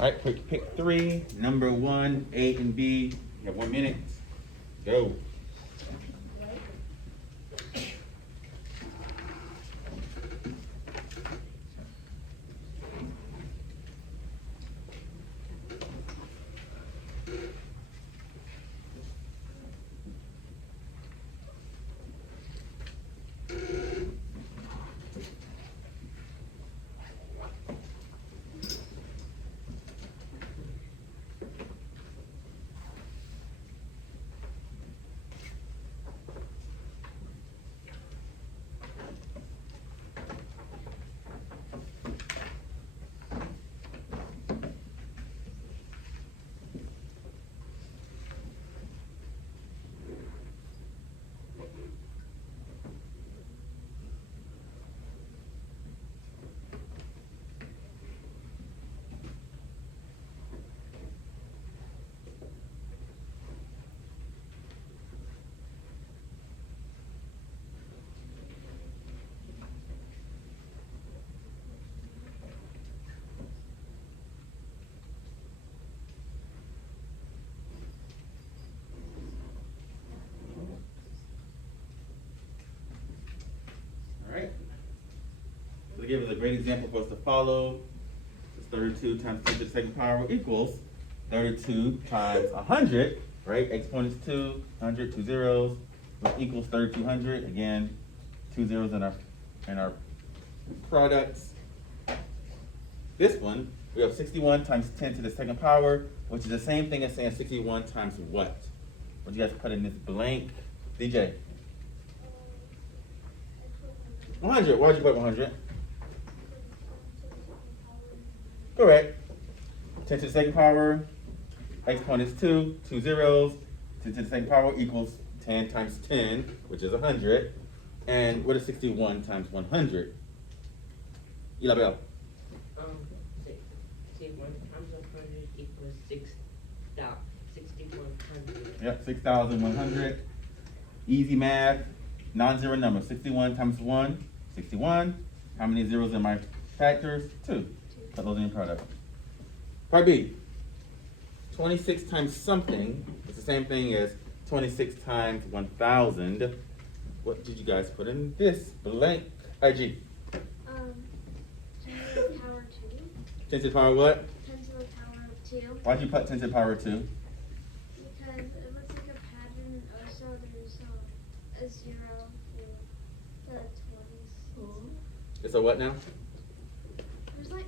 All right, quick pick 3, number 1, A and B. You have 1 minute. Go. All right. So they gave us a great example for us to follow. It's 32 times 10 to the second power equals 32 times 100, right? Exponents 2, 100, 2 zeros, which equals 3,200. Again, 2 zeros in our products. This one, we have 61 times 10 to the second power, which is the same thing as saying 61 times what? What do you guys put in this blank? DJ? 100. Why'd you put 100? Correct. 10 to the second power, exponents 2, 2 zeros, 10 to the second power equals 10 times 10, which is 100. And what is 61 times 100? Ilabel. 61 times 100 equals 6,100. Yep, 6,100. Easy math, non-zero number. 61 times 1, 61. How many zeros in my factors? 2. Put those in your product. Part B. 26 times something is the same thing as 26 times 1,000. What did you guys put in this blank? IG. 10 to the power 2. 10 to the power what? 10 to the power of 2. Why'd you put 10 to the power 2? Because it looks like a pattern, and also there's a 0 here. The 20s. It's a what now? There's like,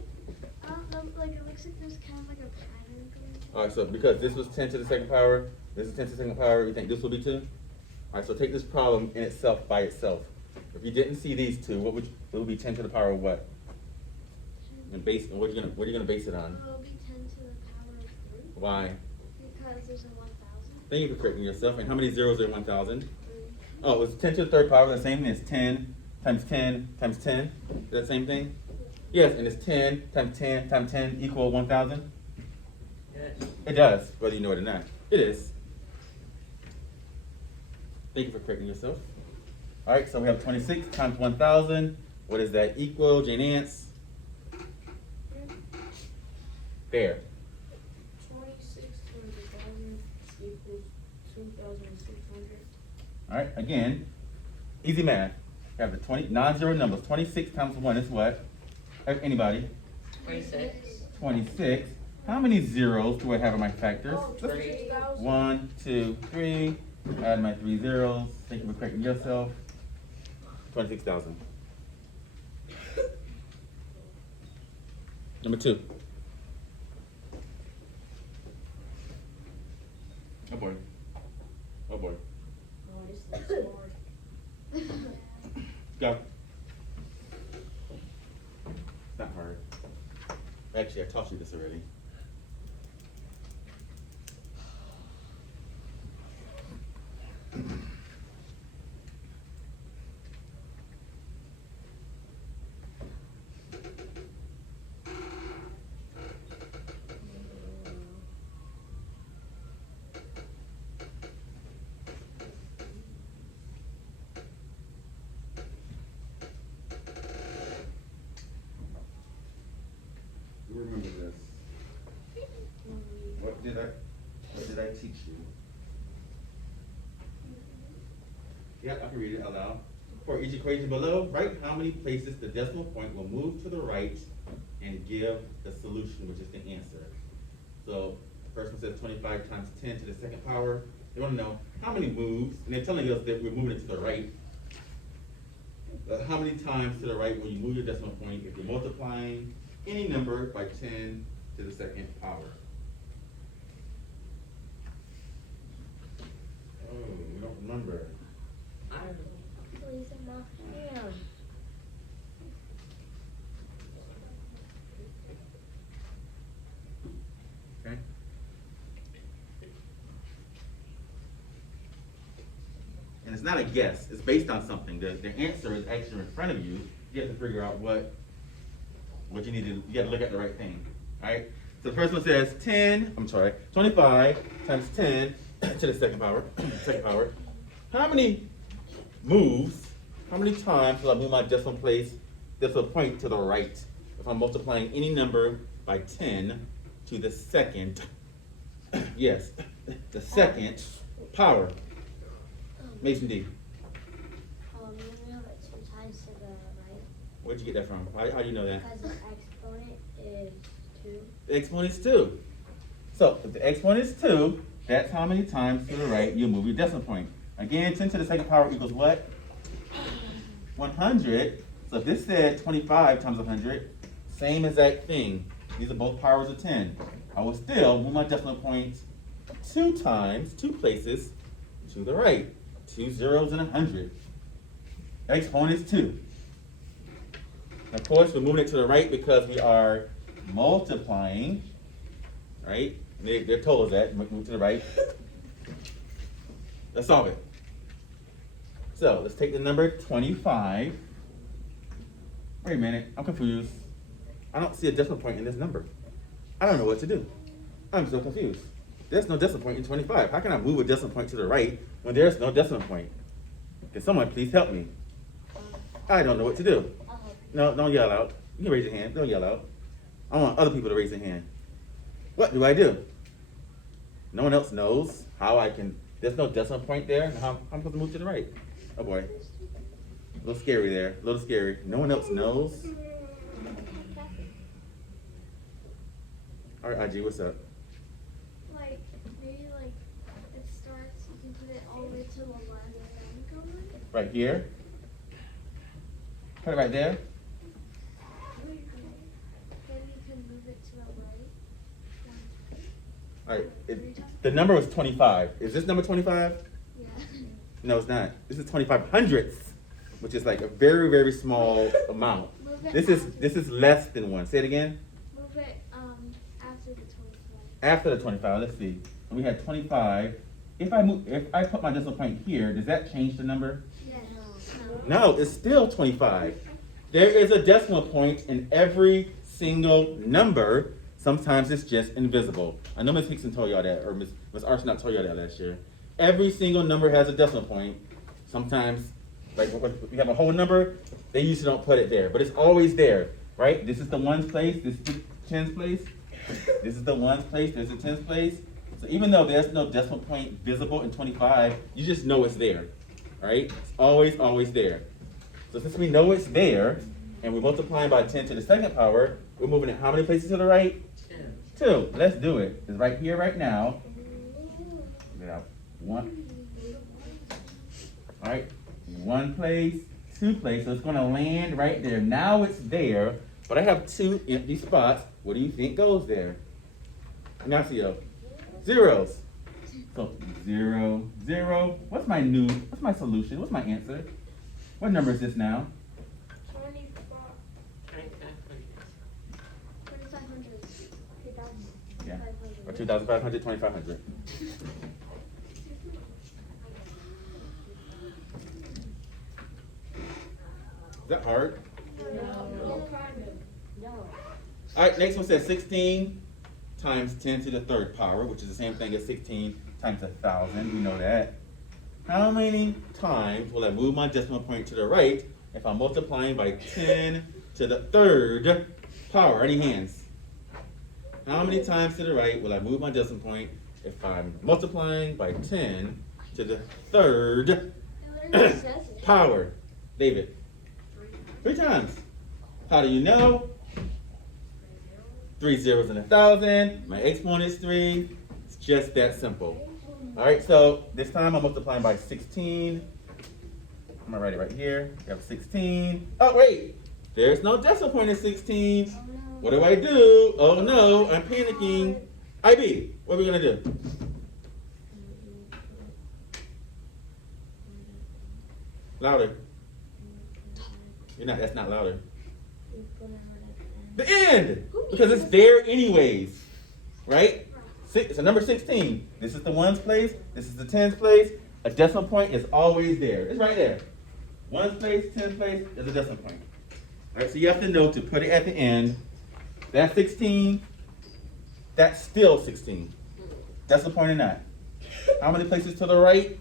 I don't know, like it looks like there's kind of like a pattern going. Alright, so because this was 10 to the second power, this is 10 to the second power, you think this will be 2? Alright, so take this problem in itself by itself. If you didn't see these two, what would be 10 to the power of what? And what are you gonna base it on? It'll be 10 to the power of 3. Why? Because there's a 1,000. Thank you for correcting yourself. And how many zeros are in 1,000? 3. Oh, it's 10 to the third power, the same thing as 10 times 10 times 10. Is that the same thing? Yes, and it's 10 times 10 times 10 equal 1,000? Yes. It does, whether you know it or not. It is. Thank you for correcting yourself. All right, so we have 26 times 1,000. What does that equal, Jane Nance? There. 26 times 1,000 equals 2,600. All right, again, easy math. We have the 20 non-zero numbers. 26 times 1 is what? Anybody? 26. 26. How many zeros do I have in my factors? Oh, 26,000. 1, 2, 3. Add my 3 zeros. Thank you for correcting yourself. 26,000. Number 2. Oh boy. Oh boy. Oh, this is hard. Go. It's not hard. Actually, I taught you this already. You remember this. did I teach you? Yep, I can read it aloud. For each equation below, write how many places the decimal point will move to the right and give the solution, which is the answer. So, first one says 25 times 10 to the second power. They want to know how many moves, and they're telling us that we're moving it to the right. How many times to the right when you move your decimal point if you're multiplying any number by 10 to the second power? Oh, we don't remember. I don't know. Please, enough. Yeah. Okay. And it's not a guess, it's based on something. The answer is actually in front of you. You have to figure out what you need to, you got to look at the right thing. Alright? So the first one says 25 times 10 to the second power. How many moves, how many times will I move my decimal point to the right if I'm multiplying any number by 10 to the second, yes, the second power? Mason D. You move it 2 times to the right. Where'd you get that from? How do you know that? Because the exponent is 2. The exponent is 2. So if the exponent is 2, that's how many times to the right you move your decimal point. Again, 10 to the second power equals what? 100. So if this said 25 times 100, same exact thing. These are both powers of 10. I will still move my decimal point 2 times, 2 places to the right. 2 zeros and 100. The exponent is 2. Of course, we're moving it to the right because we are multiplying, right? They're told us that, move to the right. Let's solve it. So, let's take the number 25. Wait a minute, I'm confused. I don't see a decimal point in this number. I don't know what to do. I'm so confused. There's no decimal point in 25. How can I move a decimal point to the right when there's no decimal point? Can someone please help me? I don't know what to do. No, don't yell out. You can raise your hand. Don't yell out. I want other people to raise their hand. What do I do? No one else knows how I can. There's no decimal point there. And how I'm supposed to move to the right? Oh boy. A little scary there. A little scary. No one else knows. All right, IG, what's up? Like, maybe like it starts, you can put it all the way to the left and go right. Right here. Put it right there. Then you can move it to the right. All right. The number was 25. Is this number 25? Yeah. No, it's not. This is 25 hundredths, which is like a very, very small amount. Move it This is less than 1. Say it again. Move it after the 25. After the 25, let's see. We had 25. If I put my decimal point here, does that change the number? Yes. No, it's still 25. There is a decimal point in every single number. Sometimes it's just invisible. I know Ms. Hickson told y'all that, or Ms. Arsenault told y'all that last year. Every single number has a decimal point. Sometimes, like when we have a whole number, they usually don't put it there, but it's always there, right? This is the ones place, this is the tens place. This is the ones place, there's the tens place. So even though there's no decimal point visible in 25, you just know it's there, right? It's always, always there. So since we know it's there, and we're multiplying by 10 to the second power, we're moving it how many places to the right? 2. Let's do it. It's right here, right now. Yeah. 1. All right. 1 place, 2 places. So it's going to land right there. Now it's there, but I have 2 empty spots. What do you think goes there? Ignacio. Zeros. So 0, 0. What's my solution? What's my answer? What number is this now? 2,500. Yeah. Or 2,500, 2,500. Is that hard? No, kind of. No. All right, next one says 16 times 10 to the third power, which is the same thing as 16 times 1,000. We know that. How many times will I move my decimal point to the right if I'm multiplying by 10 to the third power? Any hands? How many times to the right will I move my decimal point if I'm multiplying by 10 to the third It literally says it. power? David? 3 times. How do you know? 3 zeros in 1,000. My exponent is 3. It's just that simple. All right, so this time I'm multiplying by 16. I'm gonna write it right here. We have 16. Oh, wait. There's no decimal point in 16. What do I do? Oh no, I'm panicking. IB, what are we gonna do? Louder. That's not louder. The end! Because it's there anyways. Right? So number 16. This is the ones place. This is the tens place. A decimal point is always there. It's right there. Ones place, tens place, is a decimal point. Alright, so you have to know to put it at the end. That's 16. That's still 16. Decimal point or not. How many places to the right?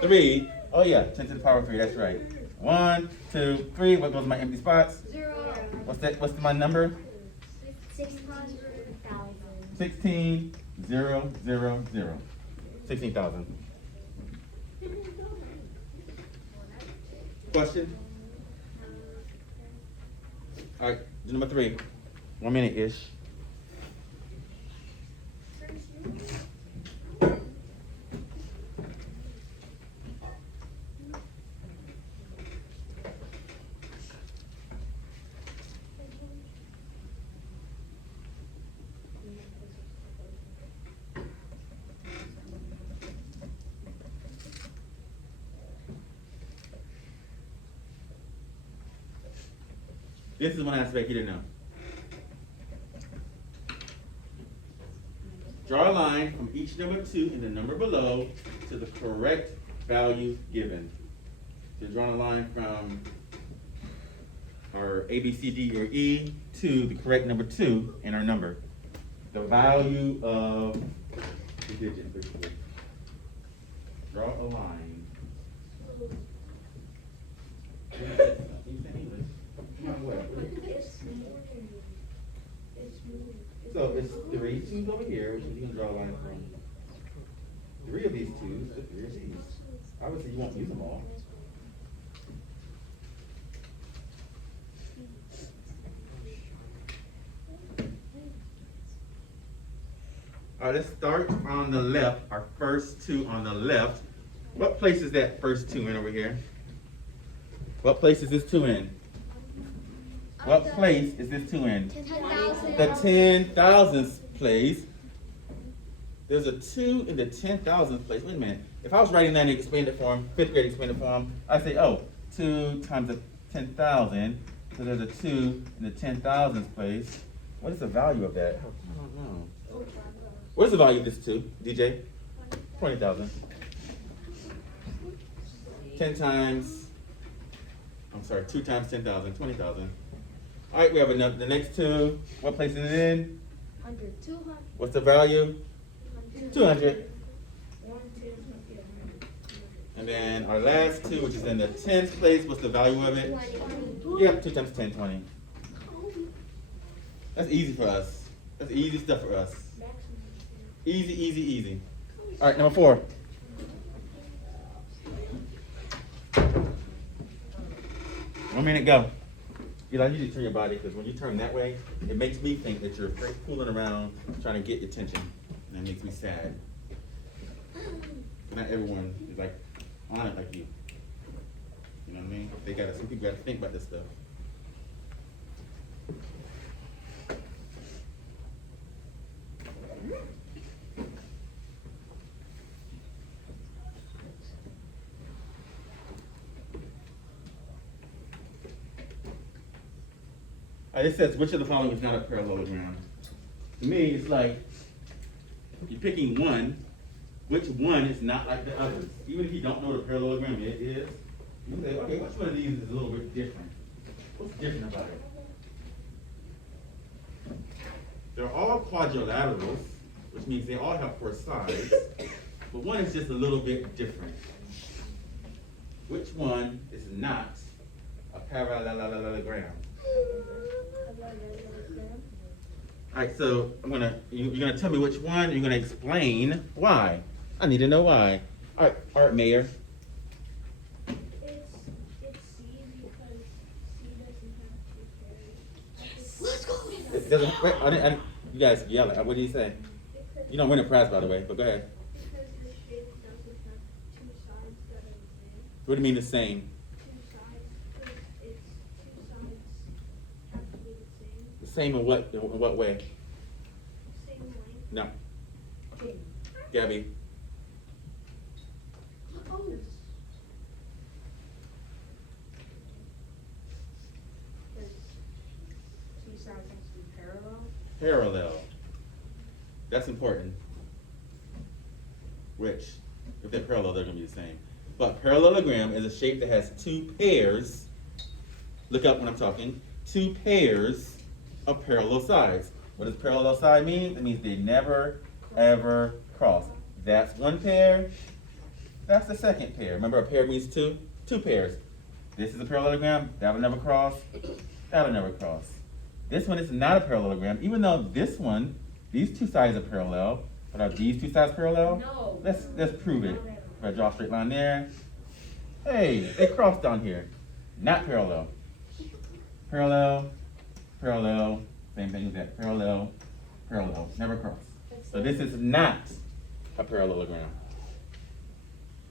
3. Oh yeah, 10 to the power of 3, that's right. 1, 2, 3. What goes in my empty spots? 0. What's my number? 600,000. 16, 0, 0, 0. 16,000. Question? All right, number 3. 1 minute-ish. This is one aspect you didn't know. Draw a line from each number 2 in the number below to the correct value given. So you're drawing a line from our A, B, C, D, or E to the correct number 2 in our number. The value of the digit. Draw a line. Can you say English? Come on, what? So it's 3 twos over here, which you can draw a line from. 3 of these twos to 3 of these. Obviously, you won't use them all. All right, let's start on the left. Our first 2 on the left. What place is that first 2 in over here? What place is this 2 in? What place is this 2 in? 10,000. The 10,000th place. There's a 2 in the 10,000th place. Wait a minute. If I was writing that in expanded form, 5th grade expanded form, I'd say, oh, 2 times the 10,000. So there's a 2 in the 10,000th place. What is the value of that? I don't know. What is the value of this 2, DJ? 20,000. 10 times, I'm sorry, 2 times 10,000, 20,000. All right, we have the next 2. What place is it in? 100. 200. What's the value? 200. And then our last 2, which is in the 10th place, what's the value of it? Yeah, 2 times 10, 20. That's easy for us. That's easy stuff for us. Easy, easy, easy. All right, number 4. One minute, go. Eli, you need to turn your body, because when you turn that way, it makes me think that you're fooling around trying to get attention. And that makes me sad. Not everyone is like on it like you. You know what I mean? Some people gotta think about this stuff. It says, which of the following is not a parallelogram? To me, it's like, you're picking one, which one is not like the others? Even if you don't know what a parallelogram is, you can say, okay, which one of these is a little bit different? What's different about it? They're all quadrilaterals, which means they all have 4 sides, but one is just a little bit different. Which one is not a parallelogram? Alright, so you're gonna tell me which one, you're gonna explain why. I need to know why. Alright, Mayor. It's C because C doesn't have two pairs. Let's go. It doesn't, wait, you guys yell it. What do you say? You don't win a prize, by the way, but go ahead. Because the shape doesn't have two sides that are the same. What do you mean the same? Two sides, because it's two sides have to be the same. The same in what way? Same length. No. Gabby. Oh. Because two sides have to be parallel. Parallel. That's important. Which, if they're parallel, they're gonna be the same. But parallelogram is a shape that has two pairs. Look up when I'm talking. Two pairs of parallel sides. What does parallel side mean? It means they never, ever cross. That's one pair. That's the second pair. Remember, a pair means two? Two pairs. This is a parallelogram. That'll never cross. That'll never cross. This one is not a parallelogram, even though this one, these two sides are parallel. But are these two sides parallel? No. Let's prove it. If I draw a straight line there. Hey, they cross down here. Not parallel. Parallel, parallel, same thing as that. Parallel, parallel, never cross. So this is not a parallelogram.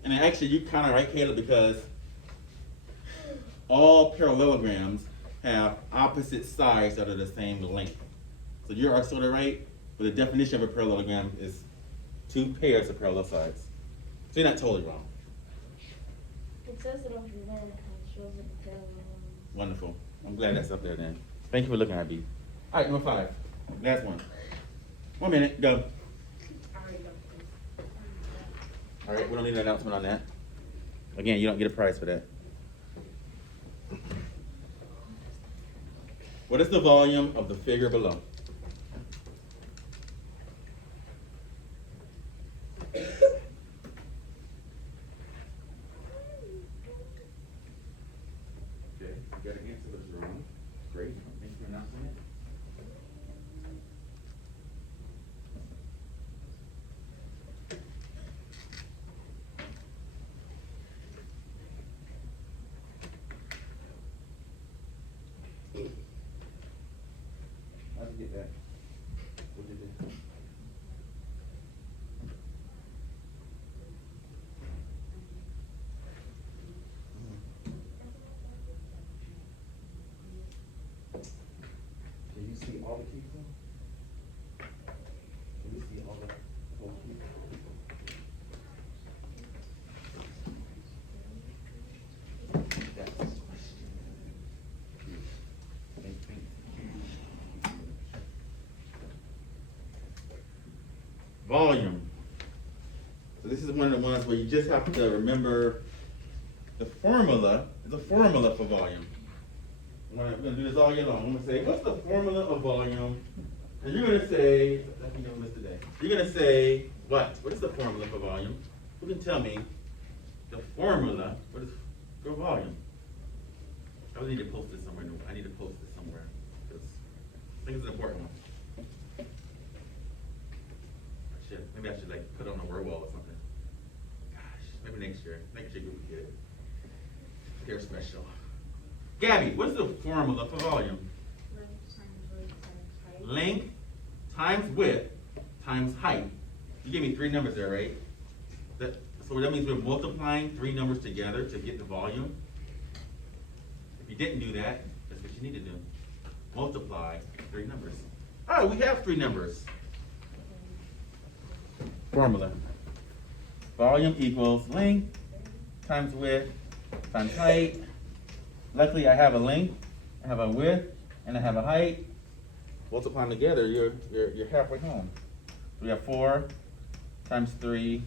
And actually, you're kind of right, Caleb, because all parallelograms have opposite sides that are the same length. So you're sort of right, but the definition of a parallelogram is two pairs of parallel sides. So you're not totally wrong. It says it over there, and it shows it the parallel. Wonderful. I'm glad that's up there then. Thank you for looking at me. All right, number 5. Last one. 1 minute, go. All right, we don't need an announcement on that. Again, you don't get a prize for that. What is the volume of the figure below? Okay, you got an answer that's wrong. Great, thank you for announcing it. How'd you get that? What'd you do? Can you see all the keys though? Can you see all the whole keys? That's- Volume. So this is one of the ones where you just have to remember the formula. There's a formula for volume. We're gonna do this all year long. I'm gonna say, what's the formula of volume? And you're gonna say, let me know this today. You're gonna say, what? What is the formula for volume? Who can tell me the formula for volume? I really need to post this somewhere. I need to post this somewhere because I think it's an important one. Maybe I should like put it on a word wall or something. Gosh, maybe next year. Next year we get it. They're special. Gabby, what's the formula for volume? Length times width times height. You gave me 3 numbers there, right? So that means we're multiplying 3 numbers together to get the volume. If you didn't do that, that's what you need to do. Multiply 3 numbers. Oh, we have 3 numbers. Formula. Volume equals length times width times height. Luckily I have a length, I have a width, and I have a height. Multiply them together, you're halfway home. We have 4 times 3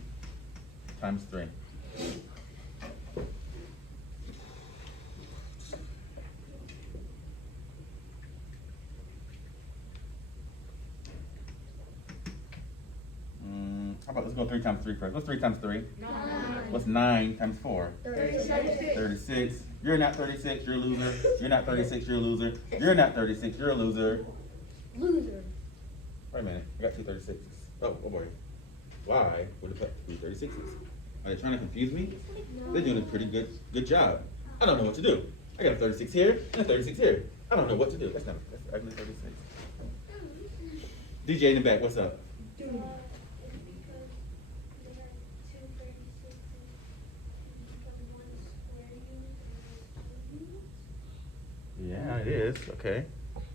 times 3. How about let's go 3 times 3 first. What's 3 times 3? 9. What's 9 times 4? 36. 36. You're not 36, you're a loser. You're not 36, you're a loser. You're not 36, you're a loser. Loser. Wait a minute, I got two 36s. Oh boy. Why would it put three 36s? Are they trying to confuse me? They're doing a pretty good job. I don't know what to do. I got a 36 here and a 36 here. I don't know what to do. That's ugly 36. DJ in the back, what's up? It's because there are two 36s because one square unit and one cube unit. Yeah, it is. Okay.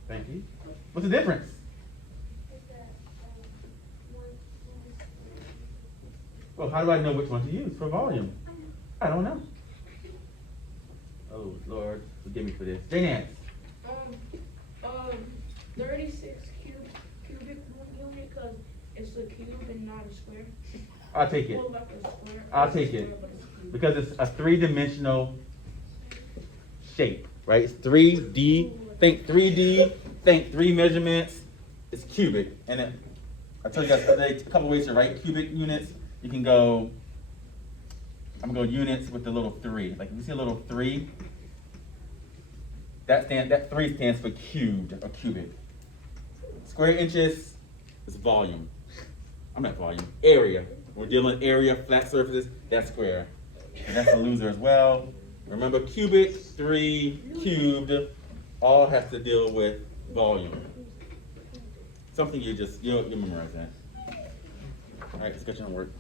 Thank you. What's the difference? Is that one is square unit? Well, how do I know which one to use for volume? I don't know. Oh, Lord, forgive me for this. J Nance. 36 cubic unit because it's a cube and not a square. I'll take it. Well, like a square. I'll take it. Because it's a three-dimensional shape, right? It's 3D. Think 3D. Think three measurements. It's cubic. And it, I told you guys the other day, a couple ways to write cubic units. You can go, I'm gonna go units with the little 3. Like if you see a little 3, that 3 stands for cubed or cubic. Square inches is volume. I'm at volume. Area. We're dealing with area, flat surfaces, that's square. And that's a loser as well. Remember, cubic, 3, cubed, all has to deal with volume. Something you'll memorize that. All right, let's get you on work.